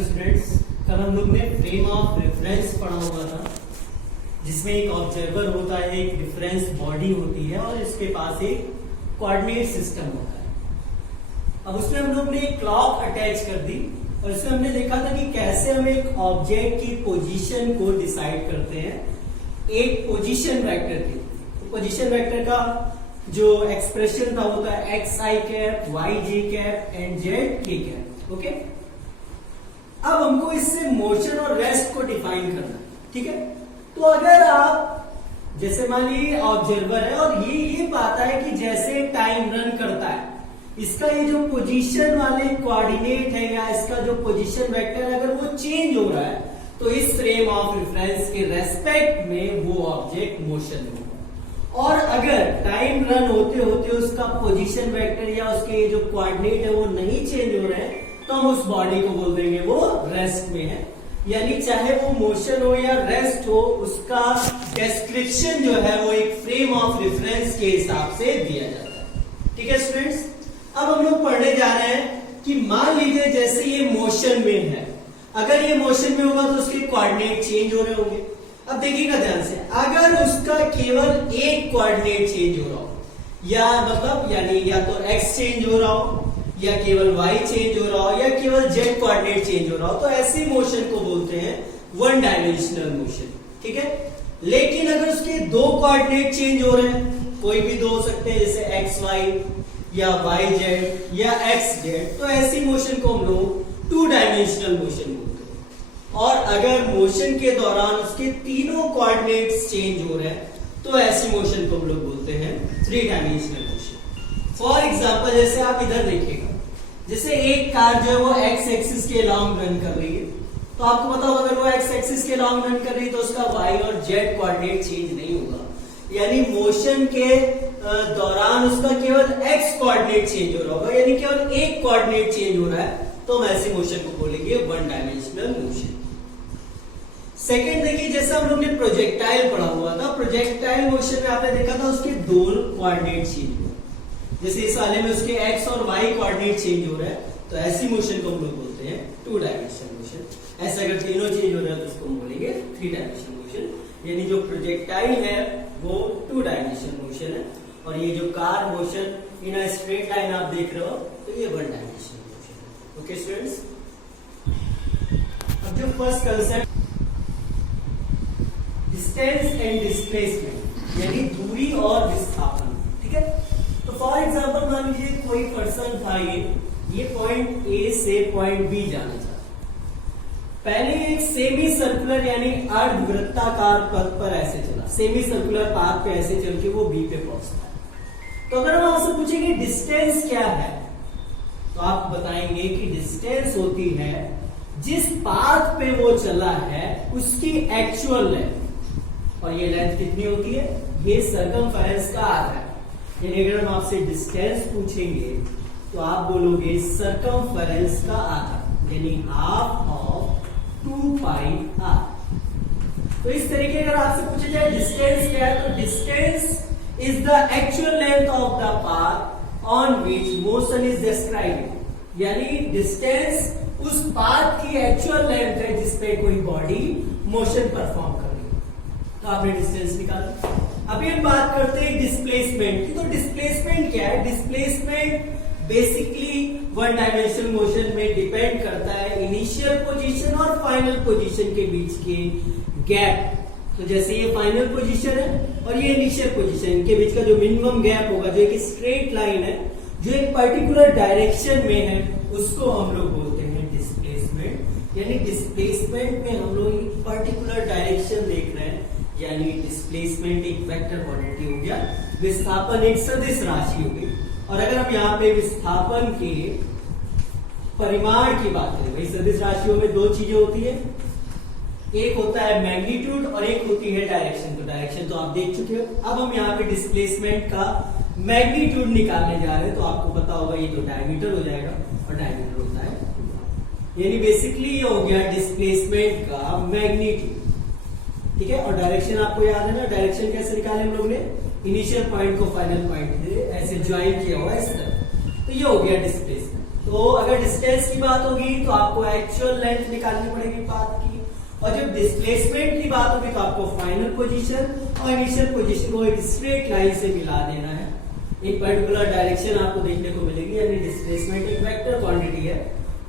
Students, कल हम लोग ने फ्रेम ऑफ रेफरेंस पढ़ा हुआ था, जिसमें एक ऑब्जर्वर होता है, एक रेफरेंस बॉडी होती है और इसके पास एक कोऑर्डिनेट सिस्टम होता है। अब उसमें हम लोग ने एक क्लॉक अटैच कर दी और इसमें हमने देखा था कि कैसे हम एक ऑब्जेक्ट की पोजीशन को डिसाइड करते हैं एक पोजीशन वेक्टर की। तो पोजीशन वेक्टर का जो एक्सप्रेशन था होता है X I cap, Y J cap and Z K cap. Okay, अब हमको इससे मोशन और रेस्ट को डिफाइन करना है। ठीक है, तो अगर आप जैसे मान लीजिए ऑब्जर्वर है और ये पाता है कि जैसे टाइम रन करता है, इसका ये जो पोजीशन वाले कोऑर्डिनेट है या इसका जो पोजीशन वेक्टर है, अगर वो चेंज हो रहा है तो इस फ्रेम ऑफ रेफरेंस के रेस्पेक्ट में वो ऑब्जेक्ट मोशन में होगा। और अगर टाइम रन होते होते उसका पोजीशन वेक्टर या उसके जो कोऑर्डिनेट है वो नहीं चेंज हो रहे हैं, तो हम उस बॉडी को बोल देंगे वो रेस्ट में है। यानी चाहे वो मोशन हो या रेस्ट हो, उसका डिस्क्रिप्शन जो है वो एक फ्रेम ऑफ रेफरेंस के हिसाब से दिया जाता है। ठीक है स्टूडेंट्स, अब हम लोग पढ़ने जा रहे हैं कि मान लीजिए जैसे ये मोशन में है, अगर ये मोशन में होगा तो उसके कोऑर्डिनेट चेंज हो रहे होंगे। अब देखिएगा ध्यान से, अगर उसका केवल एक कोऑर्डिनेट चेंज हो रहा हो, या मतलब यानी या तो एक्स चेंज हो रहा हो, या केवल y चेंज हो रहा हो, या केवल z कोऑर्डिनेट चेंज हो रहा हो, तो ऐसे मोशन को बोलते हैं वन डायमेंशनल मोशन। ठीक है, लेकिन अगर उसके दो कोऑर्डिनेट चेंज हो रहे हैं, कोई भी दो हो सकते हैं जैसे xy या yz या xz, तो ऐसी मोशन को हम लोग टू डायमेंशनल मोशन बोलते हैं। और अगर मोशन के दौरान उसके तीनों कोऑर्डिनेट्स चेंज हो रहे हैं, तो ऐसी मोशन को हम लोग बोलते हैं three dimensional motion. For example जैसे आप इधर देखिएगा, जैसे एक कार जो है वो एक्स एक्सिस के लॉन्ग रन कर रही है, तो आपको पता होगा अगर वो एक्स एक्सिस के लॉन्ग रन कर रही है तो उसका वाई और जेड कोऑर्डिनेट चेंज नहीं होगा। यानी मोशन के दौरान उसका केवल एक्स कोऑर्डिनेट चेंज हो रहा होगा, यानी केवल एक कोऑर्डिनेट चेंज हो रहा है, तो हम ऐसी मोशन को बोलेंगे वन डायमेंशनल मोशन। सेकेंड देखिए, जैसे हम लोग ने प्रोजेक्टाइल पढ़ा हुआ था, प्रोजेक्टाइल मोशन में आपने देखा था उसके दो कोऑर्डिनेट चेंज हुए, जैसे इस वाले में उसके x और y कोऑर्डिनेट चेंज हो रहा है, तो ऐसी मोशन को हम लोग बोलते हैं टू डायमेंशनल मोशन। ऐसे अगर तीनों चेंज हो रहे हैं तो उसको हम बोलेंगे थ्री डायमेंशनल मोशन। यानी जो प्रोजेक्टाइल है वो टू डायमेंशनल मोशन है, और ये जो car motion in a straight line आप देख रहे हो, तो ये वन डायमेंशनल मोशन है। ओके स्टूडेंट्स, अब जो first concept distance and displacement, यानी दूरी और विस्थापन। ठीक है, तो फॉर एग्जाम्पल मान लीजिए कोई पर्सन था, ये पॉइंट ए से पॉइंट बी जाना चाहता है। पहले एक सेमी सर्कुलर यानी अर्धवृत्ताकार पथ पर ऐसे चला, सेमी सर्कुलर पाथ पे ऐसे चल के वो बी पे पहुंचता है। तो अगर हम आपसे पूछेंगे डिस्टेंस क्या है, तो आप बताएंगे कि डिस्टेंस होती है जिस पाथ पे वो चला है उसकी एक्चुअल लेंथ, और ये लेंथ कितनी होती है, ये सर्कमफेरेंस का आधा है। यानी अगर हम आपसे डिस्टेंस पूछेंगे तो आप बोलोगे सर्कमफेरेंस का आधा, यानी हाफ ऑफ 2 पाई r। तो इस तरीके अगर आपसे पूछा जाए डिस्टेंस क्या है, तो distance is the actual length of the path on which motion is described. यानी डिस्टेंस उस पाथ की एक्चुअल लेंथ है जिसपे कोई बॉडी मोशन परफॉर्म कर रही है। तो आपने डिस्टेंस निकाला। अभी हम बात करते हैं डिस्प्लेसमेंट की। तो डिस्प्लेसमेंट क्या है, displacement basically one dimensional motion में डिपेंड करता है इनिशियल पोजीशन और फाइनल पोजीशन के बीच के गैप। तो जैसे ये फाइनल पोजीशन है और ये इनिशियल पोजीशन, इनके बीच का जो मिनिमम गैप होगा, जो एक स्ट्रेट लाइन है जो एक पर्टिकुलर डायरेक्शन में है, उसको हम लोग बोलते हैं डिस्प्लेसमेंट। यानी डिस्प्लेसमेंट में हम लोग एक पर्टिकुलर डायरेक्शन देख रहे हैं, यानी डिस्प्लेसमेंट एक वेक्टर क्वांटिटी हो गया, विस्थापन एक सदिश राशि हो गई। और अगर हम यहाँ पे विस्थापन के परिमाण की बात करें, भाई सदिश राशियों में दो चीजें होती है, एक होता है मैग्नीट्यूड और एक होती है डायरेक्शन। तो डायरेक्शन तो आप देख चुके हो। अब हम यहाँ पे डिस्प्लेसमेंट का मैग्नीट्यूड निकालने जा रहे हैं, तो आपको पता होगा ये तो डायमीटर हो जाएगा, और डायमीटर होता है, यानी बेसिकली ये हो गया डिस्प्लेसमेंट का मैग्नीट्यूड। ठीक है, और डायरेक्शन आपको याद है ना, डायरेक्शन कैसे निकाले हम लोग ने, इनिशियल पॉइंट को फाइनल पॉइंट से ऐसे ज्वाइन किया हुआ इस तरह, तो ये हो गया डिस्प्लेसमेंट। तो अगर डिस्टेंस की बात होगी तो आपको एक्चुअल लेंथ निकालनी पड़ेगी पाथ की, और जब डिस्प्लेसमेंट की बात होगी तो आपको फाइनल पोजीशन और इनिशियल पोजीशन को एक स्ट्रेट लाइन से मिला देना है। एक पर्टिकुलर डायरेक्शन आपको देखने को मिलेगी, यानी डिस्प्लेसमेंट एक वेक्टर क्वांटिटी है,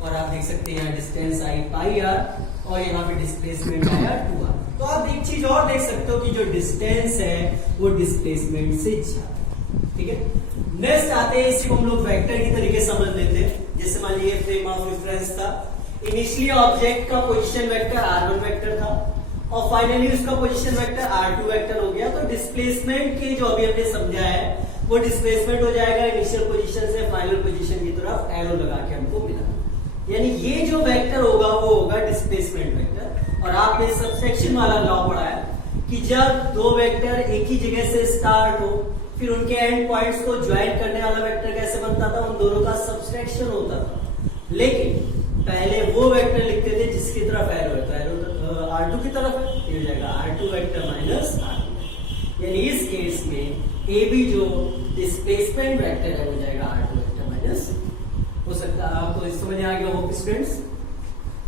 और आप देख सकते हैं यहाँ डिस्टेंस आई पाई आर और यहाँ पे डिस्प्लेसमेंट आया 2r। तो आप एक चीज और देख सकते हो कि जो डिस्टेंस है वो डिस्प्लेसमेंट से ज्यादा है। ठीक है, नेक्स्ट आते हैं, इसी को हम लोग वेक्टर की तरीके समझ लेते हैं। जैसे मान लीजिए फ्रेम ऑफ रेफरेंस था, इनिशियली ऑब्जेक्ट का पोजीशन वेक्टर r1 वेक्टर था और फाइनली उसका पोजीशन वेक्टर r2 वेक्टर हो गया। तो डिस्प्लेसमेंट के जो अभी हमने समझा है वो डिस्प्लेसमेंट हो जाएगा इनिशियल पोजीशन से फाइनल पोजीशन की तरफ एरो लगा के हमको मिला, यानी ये जो वेक्टर होगा वो होगा डिस्प्लेसमेंट वेक्टर। और आपने सबसेक्शन वाला लॉ पढ़ा है कि जब दो वेक्टर एक ही जगह से स्टार्ट हो फिर उनके एंड पॉइंट्स को ज्वाइन करने वाला वेक्टर कैसे बनता था, उन दोनों का सबट्रैक्शन होता था। लेकिन पहले वो वेक्टर लिखते थे जिसकी तरफ एरो है, तो एरो r2 की तरफ है, ये हो जाएगा r2 वेक्टर माइनस r2। यानी इस केस में ए बी जो डिस्प्लेसमेंट वेक्टर है वो जाएगा r2 वेक्टर माइनस। हो सकता है आपको समझ आ गया हो स्टूडेंट्स।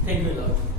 Thank you lot.